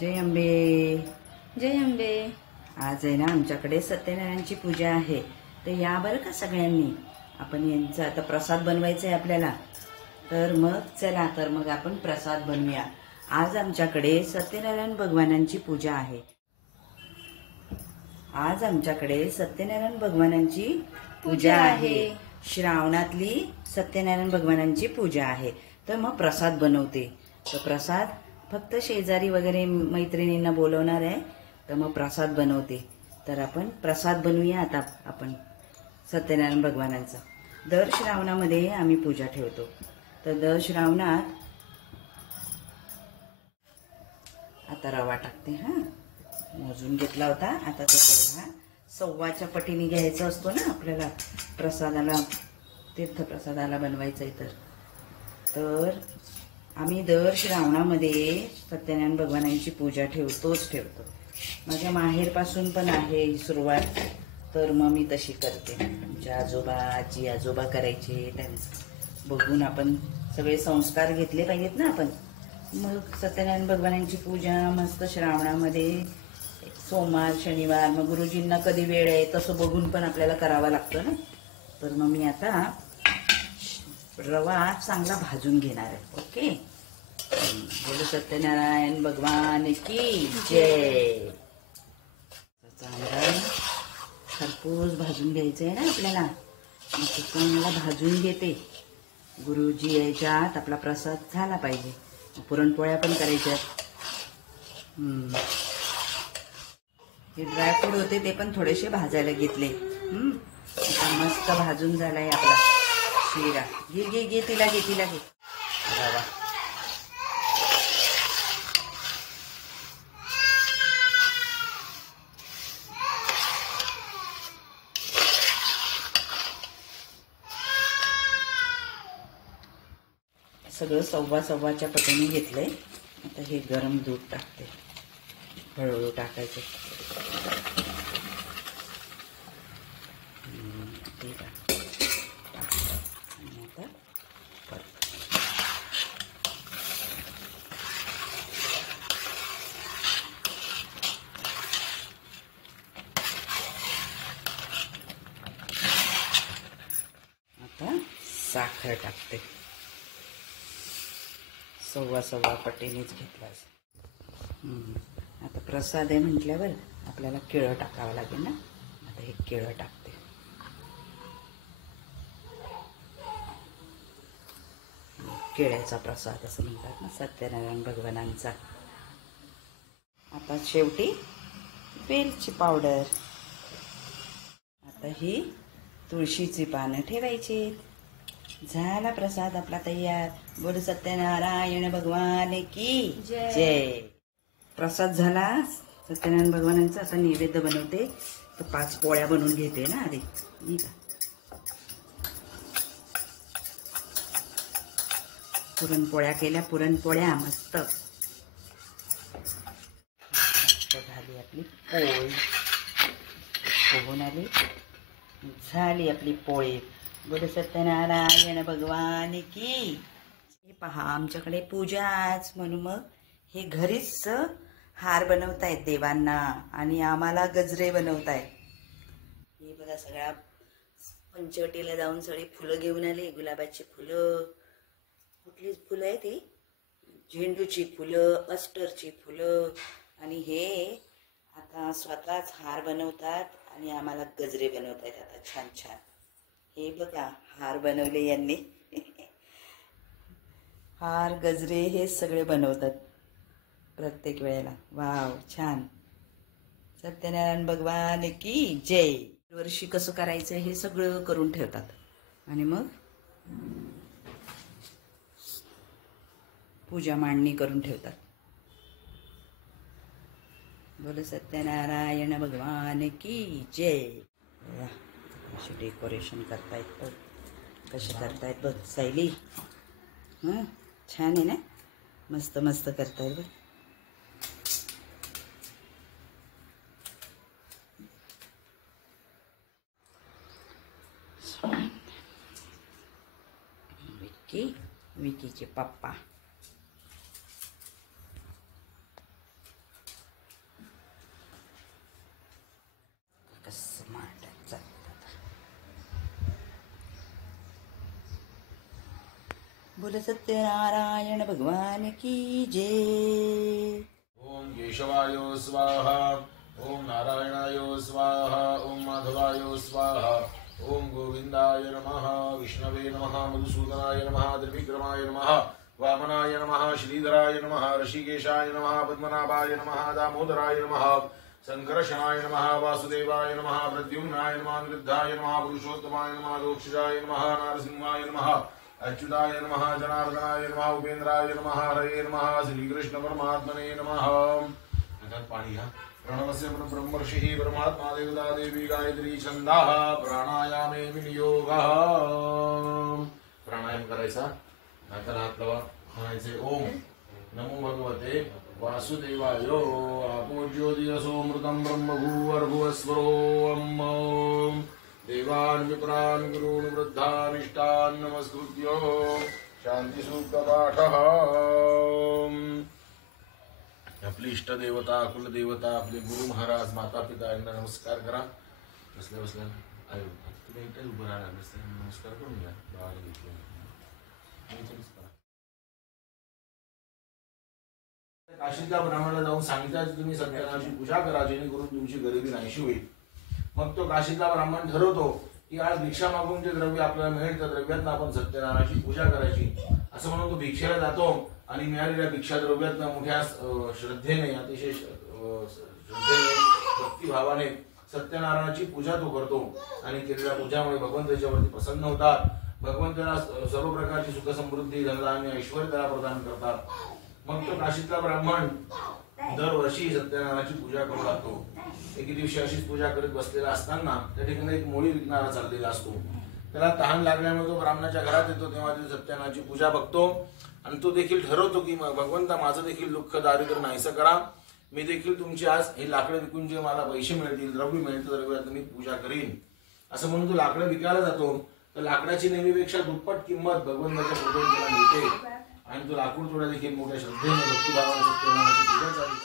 जय अंबे. जय अंबे. आज आहे ना आमच्याकडे सत्यनारायणची पूजा आहे. तर या बरं का सगळ्यांनी. आपण यांचा आता प्रसाद बनवायचा आहे आपल्याला. तर मग चला तर मग आपण प्रसाद बनवूया. आज आमच्याकडे सत्यनारायण भगवानांची पूजा आहे. आज आमच्याकडे सत्यनारायण भगवानांची पूजा आहे. श्रावणातली सत्यनारायण भगवानांची पूजा आहे. तर मग प्रसाद बनवते. तर प्रसाद फक्त शेजारी वगैरे मैत्रिणींना बोलवणार आहे. तर मग प्रसाद बनवते. तर आपण प्रसाद बनवूया आता आपण सत्यनारायण भगवानांचा. दर श्रावणामध्ये आम्ही पूजा ठेवतो. तर दर श्रावणात आता रवा टाकते. मोजून घेतला होता. आता तो हा सव्वाच्या पटीने घ्यायचा असतो ना आपल्याला प्रसादाला, तीर्थप्रसादाला बनवायचं आहे. तर आम्ही दर श्रावणामध्ये सत्यनारायण भगवानांची पूजा ठेवतो. माझ्या माहेरपासून पण आहे ही सुरुवात. तर मग मी तशी करते. आमच्या आजोबा आजी आजोबा करायचे, त्यांचं बघून आपण सगळे संस्कार घेतले पाहिजेत ना आपण. मग सत्यनारायण भगवानांची पूजा मस्त श्रावणामध्ये सोमवार शनिवार, मग गुरुजींना कधी वेळ आहे तसं बघून पण आपल्याला करावं लागतं ना. तर मग मी आता रवा चांगला भाजून घेणार आहे. ओके. बोलो सत्यनारायण भगवान की जय. चांगला खरपूस भाजून घ्यायचं आहे ना आपल्याला. मग चांगला भाजून घेते. गुरुजी यायच्या आत आपला प्रसाद झाला पाहिजे. पुरणपोळ्या पण करायच्यात. हे ड्रायफ्रूट होते ते पण थोडेसे भाजायला घेतले. आता मस्त भाजून झालाय आपला शिरा. घे तिला घे. रवा सगळं सव्वाच्या पटीने घेतलंय. आता हे गरम दूध टाकते. हळूहळू टाकायचं. आता साखर टाकते. सव्वा पटीनेच घेतला. आता प्रसाद आहे म्हटल्यावर आपल्याला केळं टाकावं लागेल ना. आता हे केळं टाकते. केळ्याचा प्रसाद असं म्हणतात ना सत्यनारायण भगवानांचा. आता शेवटी वेलची पावडर. आता ही तुळशीची पानं ठेवायची. झाला प्रसाद आपला तयार. बोल सत्यनारायण भगवान की जय. प्रसाद झाला सत्यनारायण भगवानांचा. आता नैवेद्य बनवते. तर 5 पोळ्या बनवून घेते ना आधी. नाही का. पुरणपोळ्या केल्या. पुरणपोळ्या मस्त झाली आपली पोळी. होऊन आली. झाली आपली पोळी. बोल सत्यनारायण भगवान की. हे पहा आमच्याकडे पूजा आज, म्हणून मग हे घरीच हार बनवतायत देवांना आणि आम्हाला गजरे बनवतायत. हे बघा सगळ्या पंचवटीला जाऊन सगळी फुलं घेऊन आली. गुलाबाची फुलं, कुठली फुलं आहे ती, झेंडूची फुलं, अस्टरची फुलं. आणि हे आता स्वतःच हार बनवतात आणि आम्हाला गजरे बनवतायत आता छान छान. हे बघा हार बनवले यांनी. हार गजरे हे सगळे बनवतात प्रत्येक वेळेला. वाव छान. सत्यनारायण भगवान की जय. वर्षी कसं करायचं हे सगळं करून ठेवतात आणि मग पूजा मांडणी करून ठेवतात. बोल सत्यनारायण भगवान की जय. अशी डेकोरेशन करतायत बघ. कसे करतायत बघ सायली. छान आहे ना. मस्त मस्त करतायत बघ. विकीचे पप्पा. बोल सत्यनारायण भगवान की जय। ओम केशवाय स्वाहा, ओम नारायणाय स्वाहा, ओम माधवाय स्वाहा, ओम गोविंदाय नमः, विष्णवे नमः, मधुसूदनाय नमः, त्रिविक्रमाय नमः, वामनाय नमः, श्रीधराय नमः, ऋषिकेशाय नमः, पद्मनाभाय नमः, दामोदराय नमः, संकर्षणाय नमः, वासुदेवाय नमः, प्रद्युम्नाय नमः, निरुद्धाय नमः, पुरुषोत्तमाय नमः, दोक्षजाय नमः, नारसिंहाय नमः, अच्युताय नमः, जनार्दनाय नमः, उपेन्द्राय नमः, हरे नमः, श्रीकृष्ण परमात्मने नमः। पाणी घ्या। प्रणवस्य ब्रह्मर्षिः परमात्मा देवता देवी गायत्री छंदाः प्राणायामे विनियोगः। प्राणायाम करायचा, नाकाला हात लावा, म्हणायचे ओम नमो भगवते वासुदेवाय। आपो ज्योतिरसोमृतं ब्रह्मभूर्भुवस्वरोऽहम्। देवान् विप्रान् गुरून् वृद्धान् इष्टान् नमस्कृत्य शांतिसूक्तपाठः। आपली इष्टदेवता, कुलदेवता, आपले गुरु महाराज, माता पिता यांना नमस्कार करा। बसल्या बसल्या तुम्ही एकटेच उभं राहणार नसते, नमस्कार करून घ्या। बाळाला घेतलं काशीतल्या ब्राह्मणाला जाऊन सांगितलं तुम्ही सत्यनारायणाची पूजा करा, जेणेकरून तुमची गरिबी नाहीशी होईल। मग तो काशीतला ब्राह्मण ठरवतो की आज भिक्षा मागून जे द्रव्य आपल्याला मिळेल त्या द्रव्यातनं आपण सत्यनारायणाची पूजा करायची, असं म्हणून तो भिक्षेला जातो आणि मिळालेल्या भिक्षा द्रव्यातनं मोठ्या श्रद्धेने, अतिशय श्रद्धेने, भक्तिभावाने सत्यनारायणाची पूजा तो करतो आणि केलेल्या पूजामुळे भगवंत त्याच्यावरती प्रसन्न होतात। भगवंताला सर्व प्रकारची सुख समृद्धी, धनधान्य, ऐश्वर्य त्याला प्रदान करतात। मग तो काशीतला ब्राह्मण दरवर्षी सत्यनारायणाची पूजा करू लागतो। एके दिवशी अशीच पूजा करत बसलेला असताना त्या ठिकाणी एक मोळी विकणारा चाललेला असतो। त्याला तहान लागल्यामुळे तो ब्राह्मणाच्या घरात येतो, तेव्हा ते सत्यनारायणाची पूजा बघतो आणि तो देखील ठरवतो की भगवंता माझं देखील दुःख दारिद्र्य नाहीसं करा, मी देखील तुमची आज हे लाकडं विकून जे मला पैसे मिळतील, द्रव्य मिळेल, तर द्रव्यात मी पूजा करीन, असं म्हणून तो लाकडं विकायला जातो। तर लाकडाची नेहमीपेक्षा दुप्पट किंमत भगवंताच्या कृपेने त्याला मिळते आणि तो लाकूड तोडा देखील मोठ्या श्रद्धेने, भक्तिभावाने सत्यनारायणाची पूजा करतो।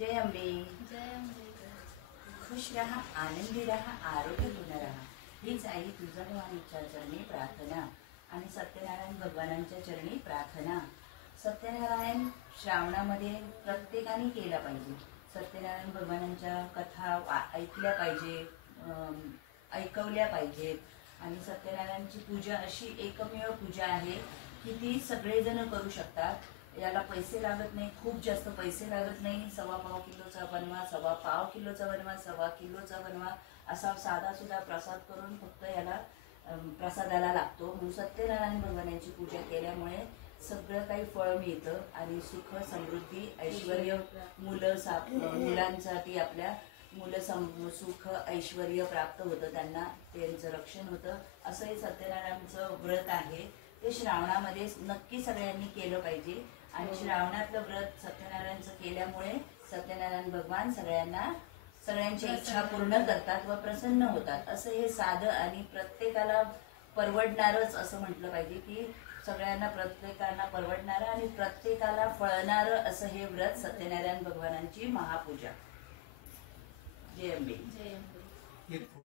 जय अंबे। खुश रहा, आनंदी रहा, आरोग्यपूर्ण रहा, हीच आई तुझ्या भवानीच्या चरणी प्रार्थना आणि सत्यनारायण भगवानांच्या चरणी प्रार्थना। सत्यनारायण श्रावणामध्ये प्रत्येकाने केला पाहिजे। सत्यनारायण भगवानांच्या कथा ऐकल्या पाहिजे, ऐकवल्या पाहिजेत आणि सत्यनारायणची पूजा अशी एकमेव पूजा आहे की ती सगळेजण करू शकतात। याला पैसे लागत नाही, खूप जास्त पैसे लागत नाही। 1.25 किलोचा बनवा, 1.25 किलोचा बनवा, 1.25 किलोचा बनवा, असा साधा सुद्धा प्रसाद करून फक्त याला प्रसादाला लागतो। म्हणून सत्यनारायण भगवानांची पूजा केल्यामुळे सगळं काही फळ मिळतं आणि सुख समृद्धी ऐश्वर्य, मुलांसाठी आपल्या सुख ऐश्वर्य प्राप्त होतं, त्यांना त्यांचं रक्षण होतं। असं हे सत्यनारायणचं व्रत आहे, ते श्रावणामध्ये नक्की सगळ्यांनी केलं पाहिजे आणि श्रावणातलं व्रत सत्यनारायणचं केल्यामुळे सत्यनारायण भगवान सगळ्यांना सगळ्यांच्या इच्छा पूर्ण करतात व प्रसन्न होतात. असं हे साधं आणि प्रत्येकाला परवडणारच असं म्हटलं पाहिजे की सगळ्यांना प्रत्येकाला परवडणारं आणि प्रत्येकाला फळणारं असं हे व्रत सत्यनारायण भगवानांची महापूजा. जय अंबे. जय अंबे.